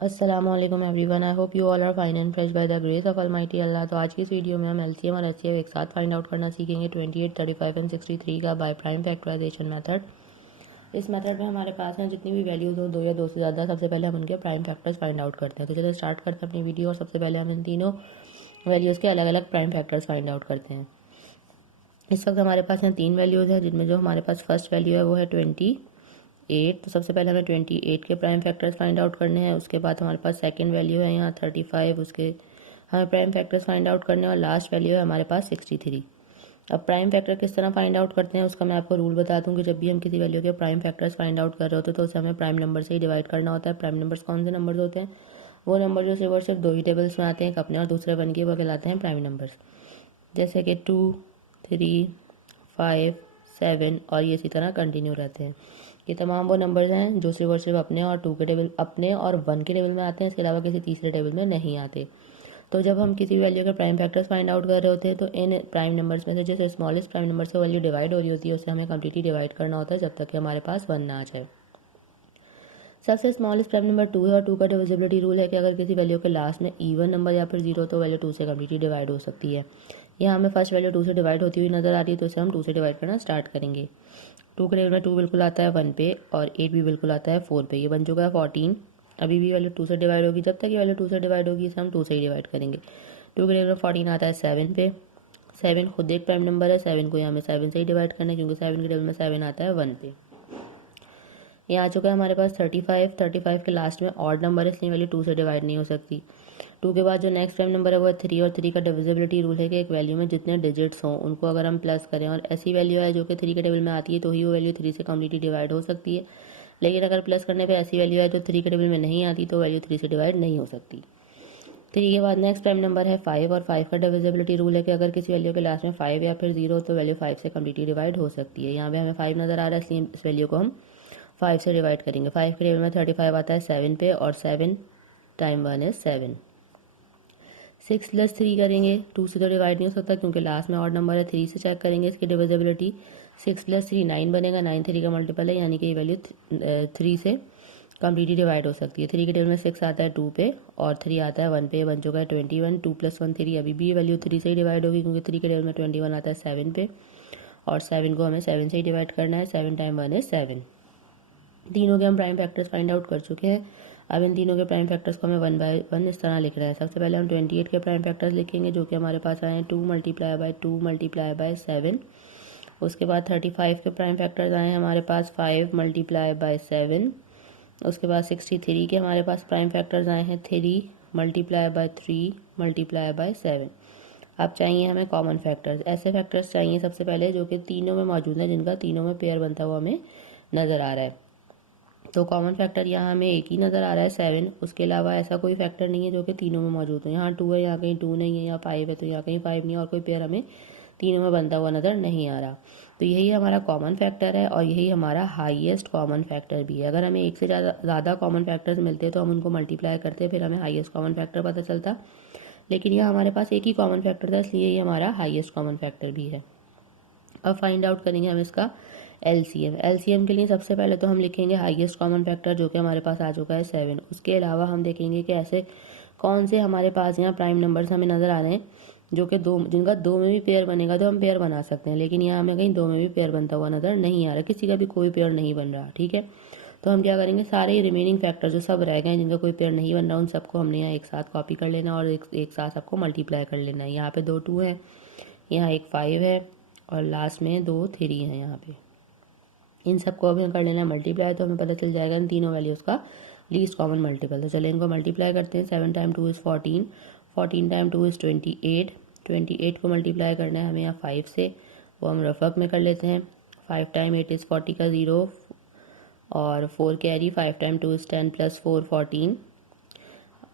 अस्सलाम वालेकुम everyone, I hope you all are fine and fresh by the grace of almighty Allah. तो आज की इस वीडियो में हम एलसीएम और एचसीएफ एक साथ फाइंड आउट करना सीखेंगे 28, 35 एंड 63 का बाय प्राइम फैक्टराइजेशन मेथड। इस मेथड में हमारे पास हैं जितनी भी वैल्यूज हो, दो या दो से ज़्यादा, सबसे पहले हम उनके प्राइम फैक्टर्स फाइंड आउट करते हैं। तो चलिए स्टार्ट करते हैं अपनी वीडियो और सबसे पहले हम इन तीनों वैल्यूज़ के अलग अलग प्राइम फैक्टर्स फाइंड आउट करते हैं। इस वक्त हमारे पास यहाँ तीन वैल्यूज़ हैं, जिनमें जो हमारे पास फर्स्ट वैल्यू है वो है 28। तो सबसे पहले हमें 28 के प्राइम फैक्टर्स फाइंड आउट करने हैं। उसके बाद हमारे पास सेकंड वैल्यू है यहाँ 35, उसके हमें प्राइम फैक्टर्स फाइंड आउट करने हैं। और लास्ट वैल्यू है हमारे पास 63। अब प्राइम फैक्टर किस तरह फाइंड आउट करते हैं उसका मैं आपको रूल बता दूं कि जब भी हम किसी वैल्यू के प्राइम फैक्टर्स फाइंड आउट कर रहे होते हैं तो उसे हमें प्राइम नंबर से ही डिवाइड करना होता है। प्राइम नंबर्स कौन से नंबर्स होते हैं? वो नंबर जो सिर्फ दो ही टेबल्स में आते हैं, एक अपने और दूसरे वन के, वो कहलाते हैं प्राइम नंबर्स। जैसे कि 2, 3, 5, 7 और ये इसी तरह कंटिन्यू रहते हैं। ये तमाम वो नंबर्स हैं जो सिर्फ अपने और टू के टेबल, अपने और वन के टेबल में आते हैं, इसके अलावा किसी तीसरे टेबल में नहीं आते। तो जब हम किसी वैल्यू के प्राइम फैक्टर्स फाइंड आउट कर रहे होते हैं तो इन प्राइम नंबर्स में से जैसे स्मॉलेस्ट प्राइम नंबर से वैल्यू डिवाइड हो रही होती है उसे हमें कम्प्लीटली डिवाइड करना होता है जब तक कि हमारे पास वन ना आ जाए। सबसे स्मॉलेस्ट प्राइम नंबर 2 है और 2 का डिविजिबिलिटी रूल है कि अगर किसी वैल्यू के लास्ट में इवन नंबर या फिर 0 तो वैल्यू 2 से कम्प्लीटली डिवाइड हो सकती है। यहाँ हमें फर्स्ट वैल्यू 2 से डिवाइड होती हुई नजर आ रही है तो इसे हम 2 से डिवाइड करना स्टार्ट करेंगे। 2 के टेबल में 2 बिल्कुल आता है 1 पे और 8 भी बिल्कुल आता है 4 पे। ये बन चुका है 14। अभी भी वैल्यू 2 से डिवाइड होगी, जब तक ये वैल्यू 2 से डिवाइड होगी इसे हम 2 से ही डिवाइड करेंगे। 2 के टेबल में 14 आता है 7 पे। 7 खुद एक प्राइम नंबर है, 7 को यहाँ हमें 7 से ही डिवाइड करना है क्योंकि 7 के टेबल में 7 आता है 1 पे। ये आ चुका है हमारे पास 35। 35 के लास्ट में ऑड नंबर है इसलिए वैल्यू 2 से डिवाइड नहीं हो सकती। 2 के बाद जो नेक्स्ट प्राइम नंबर है वो है 3 और 3 का डिविजिबिलिटी रूल है कि एक वैल्यू में जितने डिजिट्स हों उनको अगर हम प्लस करें और ऐसी वैल्यू है जो कि 3 के टेबल में आती है तो ही वो वैल्यू 3 से कम्प्लीटली डिवाइड हो सकती है। लेकिन अगर प्लस करने पर ऐसी वैल्यू है जो 3 के टेबल में नहीं आती तो वैल्यू 3 से डिवाइड नहीं हो सकती। 3 के बाद नेक्स्ट प्राइम नंबर है 5 और 5 का डिविजिबिलिटी रूल है कि अगर किसी वैल्यू के लास्ट में 5 या फिर 0 तो वैल्यू 5 से कम्प्लीटली डिवाइड हो सकती है। यहाँ पे हमें 5 नज़र आ रहा है इसलिए इस वैल्यू को हम 5 से डिवाइड करेंगे। 5 के टेबल में 35 आता है 7 पे और 7 टाइम 1 इज 7। 6 प्लस 3 करेंगे, 2 से तो डिवाइड नहीं हो सकता क्योंकि लास्ट में ऑड नंबर है। 3 से चेक करेंगे इसकी डिविजिबिलिटी। 6 प्लस 3 9 बनेगा, 9 3 का मल्टीपल है यानी कि ये वैल्यू 3 से कम्प्लीटली डिवाइड हो सकती है। 3 के टेबल में 6 आता है 2 पे और 3 आता है 1 पे, बन चुका है 21। 2 प्लस 1 3, अभी भी ये वैल्यू 3 से ही डिवाइड होगी क्योंकि 3 के टेबल में 21 आता है 7 पे और 7 को हमें 7 से ही डिवाइड करना है। 7 टाइम 1 इज 7। तीनों के हम प्राइम फैक्टर्स फाइंड आउट कर चुके हैं। अब इन तीनों के प्राइम फैक्टर्स को हमें 1 बाय 1 इस तरह लिख रहे हैं। सबसे पहले हम 28 के प्राइम फैक्टर्स लिखेंगे जो कि हमारे पास आए हैं 2 मल्टीप्लाई बाय 2 मल्टीप्लाई बाय 7। उसके बाद 35 के प्राइम फैक्टर्स आए हैं हमारे पास 5 मल्टीप्लाई बाय 7। उसके बाद 63 के हमारे पास प्राइम फैक्टर्स आए हैं 3 मल्टीप्लाई बाय 3 मल्टीप्लाई बाय 7। अब चाहिए हमें कॉमन फैक्टर्स। ऐसे फैक्टर्स चाहिए सबसे पहले जो कि तीनों में मौजूद हैं, जिनका तीनों में पेयर बनता हुआ हमें नज़र आ रहा है। तो कॉमन फैक्टर यहाँ हमें एक ही नज़र आ रहा है 7। उसके अलावा ऐसा कोई फैक्टर नहीं है जो कि तीनों में मौजूद हो। यहाँ 2 है, यहाँ कहीं 2 नहीं है, यहाँ 5 है तो यहाँ कहीं 5 नहीं है और कोई पेयर हमें तीनों में बनता हुआ नज़र नहीं आ रहा। तो यही हमारा कॉमन फैक्टर है और यही हमारा हाईएस्ट कॉमन फैक्टर भी है। अगर हमें एक से ज़्यादा कॉमन फैक्टर्स मिलते तो हम उनको मल्टीप्लाई करते फिर हमें हाईएस्ट कॉमन फैक्टर पता चलता, लेकिन यह हमारे पास एक ही कॉमन फैक्टर था इसलिए ये हमारा हाईएस्ट कॉमन फैक्टर भी है। अब फाइंड आउट करेंगे हम इसका एलसीएम। एलसीएम के लिए सबसे पहले तो हम लिखेंगे हाईएस्ट कॉमन फैक्टर जो कि हमारे पास आ चुका है 7। उसके अलावा हम देखेंगे कि ऐसे कौन से हमारे पास यहाँ प्राइम नंबर्स हमें नज़र आ रहे हैं जो कि जिनका 2 में भी पेयर बनेगा तो हम पेयर बना सकते हैं, लेकिन यहाँ हमें कहीं 2 में भी पेयर बनता हुआ नज़र नहीं आ रहा, किसी का भी कोई पेयर नहीं बन रहा। ठीक है, तो हम क्या करेंगे, सारे रिमेनिंग फैक्टर जो सब रह गए जिनका कोई पेयर नहीं बन रहा उन सबको हमने यहाँ एक साथ कॉपी कर लेना और एक साथ सबको मल्टीप्लाई कर लेना है। यहाँ पे 2 2 है, यहाँ एक 5 है और लास्ट में 2 3 है। यहाँ पे इन सबको अभी कर लेना है मल्टीप्लाई तो हमें पता चल जाएगा इन तीनों वैल्यूज़ का लीस्ट कॉमन मल्टीपल। तो चलिए इनको मल्टीप्लाई करते हैं। 7 टाइम 2 इज़ 14, 14 टाइम 2 इज़ 28। 28 को मल्टीप्लाई करना है हमें यहाँ 5 से, वो हम रफक में कर लेते हैं। 5 टाइम 8 इज़ 40 का 0 और 4 कैरी। 5 time 2 is 10 plus 4 14।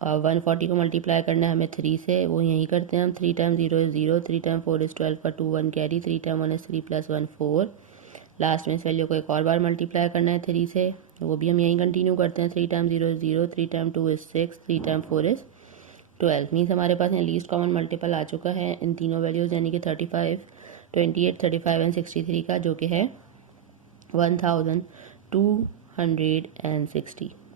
140 को मल्टीप्लाई करना है हमें 3 से, वो यहीं करते हैं हम। 3 टाइम 0 इज़ 0, 3 टाइम 4 इज़ 12 का 2 1 carry. 3 time 1 is 3 plus 1 4। Last में इस वैल्यू को एक और बार मल्टीप्लाई करना है 3 से, वो भी हम यहीं कंटिन्यू करते हैं। 3 time 0 is 0, 3 time 2 is 6, 3 time 4 is 12। Means हमारे पास यहाँ लीस्ट कॉमन मल्टीपल आ चुका है इन तीनों वैल्यूज़ यानी कि 35, 28, 35 एंड 63 का, जो कि है 1260।